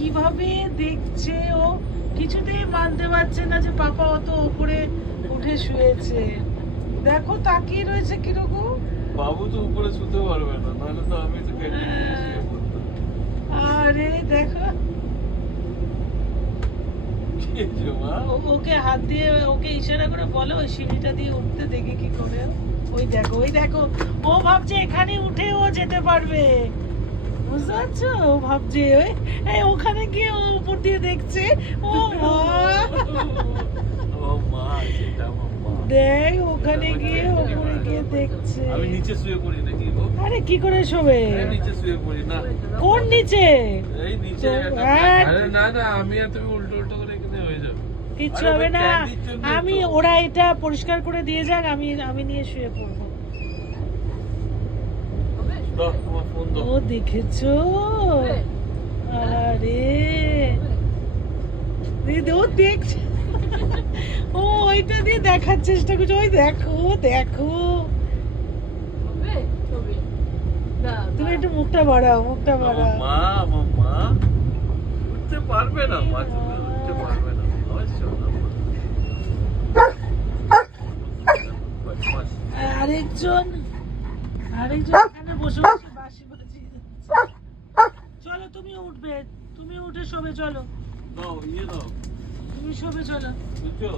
কিভাবে দেখছে ও, কিছুতেই মানতে পারছে না যে পাপা অত উপরে উঠে শুয়েছে। দেখো তাকিয়ে রয়েছে কিরকম। বাবু তো উপরে শুতে পারবে না, নাহলে তো আমি তো কেটে নিয়ে শুয়ে পড়তাম। আরে দেখো কি হয়েছে মা? ওকে হাত দিয়ে ওকে ইশারা করে বলো ওই সিঁড়িটা দিয়ে উঠতে, দেখে কি করে। ওই দেখো ওই দেখো, ও ভাবছে এখানে উঠে ও যেতে পারবে, বুঝতে পারছো? ও ভাবছে এই ওখানে গিয়ে ও উপর দিয়ে দেখছে। ও মা, ও মা, সেটা আমার মা। দেখ ওখানে গিয়ে উপরে গিয়ে দেখছে। আমি নিচে শুয়ে পড়ি নাকি গো? আরে কি করে শোবে? এই নিচে শুয়ে পড়ি না। কোন নিচে? এই নিচে একটা হ্যাঁ। আরে না না, আমি আর তুমি উল্টো উল্টো করে এখানে হয়ে যাবে। কিচ্ছু আরে হবে ওই না, ক্যান্ডির জন্যই আমি তো। ওরা এটা পরিষ্কার করে দিয়ে যাক, আমি নিয়ে শুয়ে পড়বো। দাও আমার ফোন দাও। ও দেখেছো? আরে দিদি ও দেখছে, ও ওইটা দিয়ে দেখার চেষ্টা করছে। ওই দেখো দেখো, তুমি একটু মুখটা বাড়াও, মুখটা বাড়াও। আমার মা উঠতে পারবে না, মা তুমি উঠতে পারবে না। আমার সোনা মা। বদমাশ। আরেকজন এখানে বসে বসে বাঁশি বাজিয়ে যাচ্ছে। চলো তুমি উঠবে, তুমি উঠে শোবে, চলো দাও ইয়ে দাও, তুমি শোবে, চলো। বুঝছো?